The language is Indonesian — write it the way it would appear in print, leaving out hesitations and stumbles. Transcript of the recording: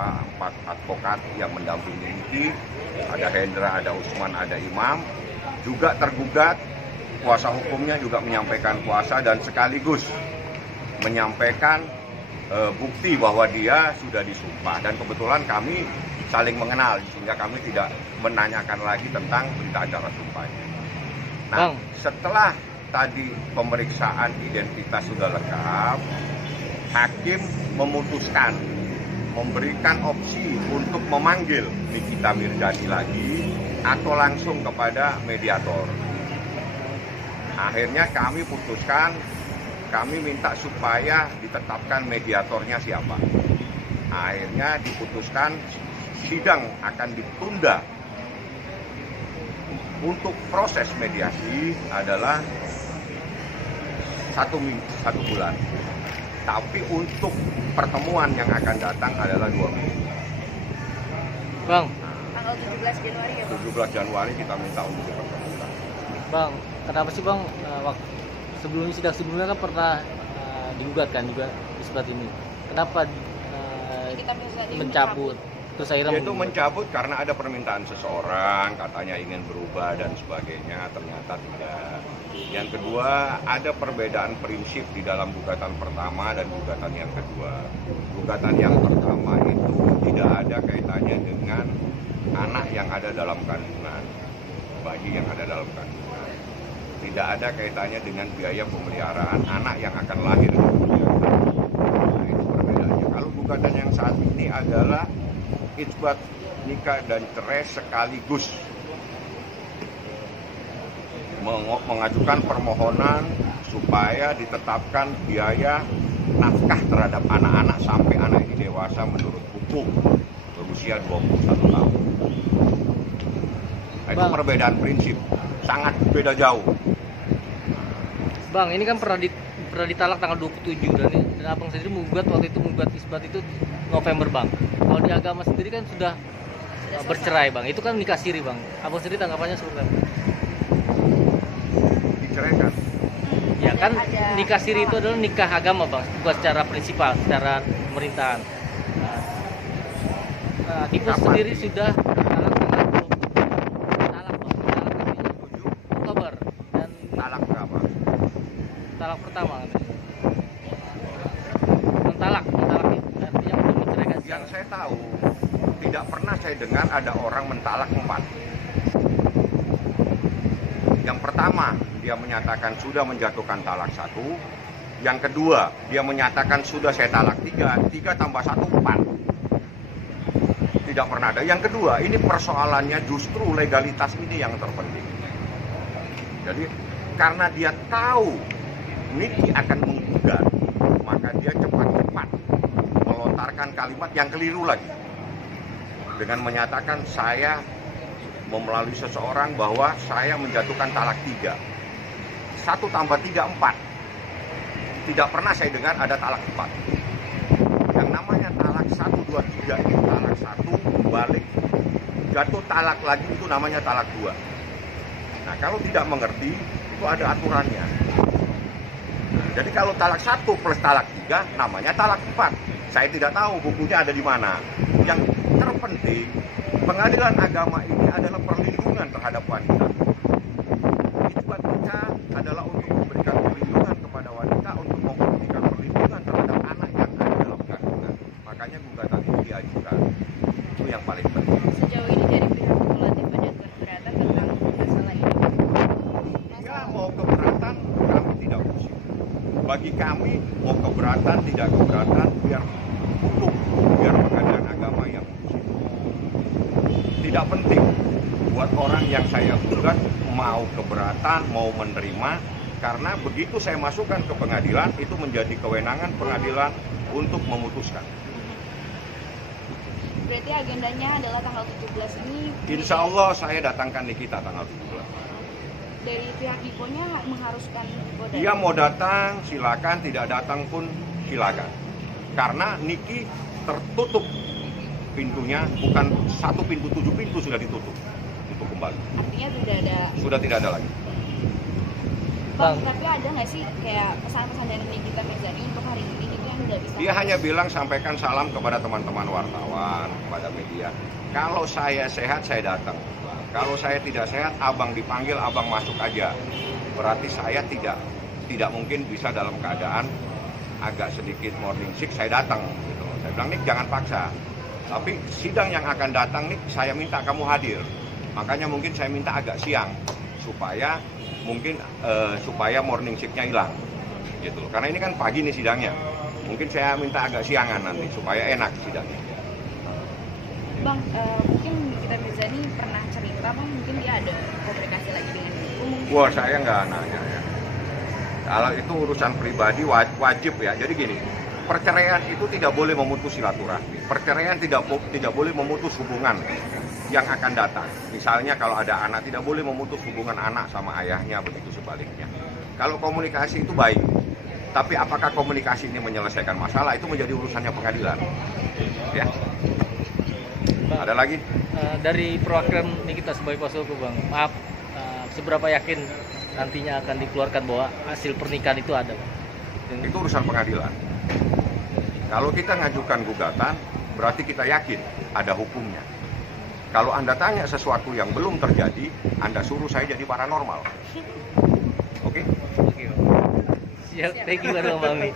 beberapa 4 advokat yang mendampingi Niki, ada Hendra, ada Usman, ada Imam, juga tergugat, kuasa hukumnya juga menyampaikan kuasa dan sekaligus menyampaikan bukti bahwa dia sudah disumpah, dan kebetulan kami saling mengenal sehingga kami tidak menanyakan lagi tentang berita acara sumpahnya. Nah, setelah tadi pemeriksaan identitas sudah lengkap, hakim memutuskan memberikan opsi untuk memanggil Nikita Mirzani lagi atau langsung kepada mediator. Akhirnya kami putuskan, kami minta supaya ditetapkan mediatornya siapa. Akhirnya diputuskan sidang akan ditunda. Untuk proses mediasi adalah 1 bulan. Tapi untuk pertemuan yang akan datang adalah 2 minggu. Bang, Tanggal 17 Januari ya, Bang? 17 Januari kita minta untuk dipertemukan. Bang, kenapa sih Bang waktu sidang sebelumnya kan pernah digugat kan juga isbat ini. Kenapa Nikita Mirzani mencabut? Terus akhirnya Itu mencabut karena ada permintaan seseorang, katanya ingin berubah dan sebagainya, ternyata tidak. Yang kedua, ada perbedaan prinsip di dalam gugatan pertama dan gugatan yang kedua. Gugatan yang pertama itu tidak ada kaitannya dengan anak yang ada dalam kandungan, bayi yang ada dalam kandungan. Tidak ada kaitannya dengan biaya pemeliharaan anak yang akan lahir. Nah, itu perbedaannya. Kalau gugatan yang saat ini adalah isbat nikah dan cerai sekaligus, mengajukan permohonan supaya ditetapkan biaya nafkah terhadap anak-anak sampai anak ini dewasa menurut hukum berusia 21 tahun. Nah, itu perbedaan prinsip, sangat beda jauh. Bang, ini kan pernah ditalak tanggal 27 dan Abang sendiri waktu itu menggugat isbat itu November, Bang. Kalau di agama sendiri kan sudah bercerai, Bang. Itu kan nikah siri, Bang. Abang sendiri tanggapannya seperti apa? Diceraikan. Ya kan nikah siri itu adalah nikah agama, Bang, bukan secara prinsipal, secara pemerintahan. Ibu sendiri sudah talak tanggal 20 talak, Bang. Oktober dan Talak berapa? talak pertama kan. Mentalak ya. Artinya untuk menceraikan. Yang saya tahu, tidak pernah saya dengar ada orang mentalak 4. Yang pertama, dia menyatakan sudah menjatuhkan talak 1. Yang kedua, dia menyatakan sudah saya talak 3. 3 tambah 1, 4. Tidak pernah ada. Yang kedua, ini persoalannya justru legalitas ini yang terpenting. Jadi, karena dia tahu Niki akan menggugat, maka dia cepat-cepat melontarkan kalimat yang keliru lagi. Dengan menyatakan saya melalui seseorang bahwa saya menjatuhkan talak 3. 1 tambah 3, 4. Tidak pernah saya dengar ada talak 4. Yang namanya talak 1, 2, 3 itu talak 1, balik, jatuh talak lagi itu namanya talak 2. Nah, kalau tidak mengerti, itu ada aturannya. Jadi kalau talak 1 plus talak 3 namanya talak 4. Saya tidak tahu bukunya ada di mana. Yang terpenting, pengadilan agama ini adalah perlindungan terhadap wanita. Isbat nikah adalah untuk memberikan perlindungan kepada wanita, untuk memberikan perlindungan terhadap anak yang ada dalam kandungan. Makanya gugatan ini diajukan. Itu yang paling penting. Sejauh ini dari pihak kumulatif ada keberatan tentang masalah ini? Ya, mau keberatan kami tidak pusing. Bagi kami mau keberatan tidak keberatan biar hukum, biar pengadilan agama yang pusing. Tidak penting buat orang yang saya gugat mau keberatan, mau menerima, karena begitu saya masukkan ke pengadilan itu menjadi kewenangan pengadilan untuk memutuskan. Berarti agendanya adalah tanggal 17 ini. Insya Allah saya datangkan Nikita tanggal 17. Dari pihak Iponya mengharuskan Ipo datang. Dia mau datang silakan, tidak datang pun silakan. Karena Niki tertutup pintunya, bukan 1 pintu, 7 pintu sudah ditutup untuk kembali. Artinya Sudah tidak ada lagi. Bang, tapi ada nggak sih kayak pesan-pesan dari Nikita Mirzani untuk hari ini nih, Bang? nggak bisa. Dia hanya bilang sampaikan salam kepada teman-teman wartawan, kepada media. Kalau saya sehat, saya datang. Kalau saya tidak sehat, abang dipanggil, abang masuk aja. Berarti saya tidak mungkin bisa dalam keadaan agak sedikit morning sick, saya datang. Gitu. Saya bilang, Nik jangan paksa. Tapi sidang yang akan datang, Nik saya minta kamu hadir. Makanya mungkin saya minta agak siang supaya supaya morning sicknya hilang. Gitu. Karena ini kan pagi nih sidangnya. Mungkin saya minta agak siangan nanti supaya enak sidangnya. Bang, mungkin Nikita Mirzani pernah cerita bang, mungkin dia ada komunikasi lagi dengan ibu mungkin. Wah, saya nggak nanya ya. Kalau itu urusan pribadi wajib ya. Jadi gini, perceraian itu tidak boleh memutus silaturahmi. Perceraian tidak boleh memutus hubungan yang akan datang. Misalnya kalau ada anak, tidak boleh memutus hubungan anak sama ayahnya, begitu sebaliknya. Kalau komunikasi itu baik, tapi apakah komunikasi ini menyelesaikan masalah, itu menjadi urusannya pengadilan. Ya. Ada lagi? Dari perwakilan Nikita sebagai kuasa hukum bang, maaf, seberapa yakin nantinya akan dikeluarkan bahwa hasil pernikahan itu ada bang? Itu urusan pengadilan. Kalau kita ngajukan gugatan, berarti kita yakin ada hukumnya. Kalau Anda tanya sesuatu yang belum terjadi, Anda suruh saya jadi paranormal. Oke? Oke bang. Siap, thank you Bang Bami.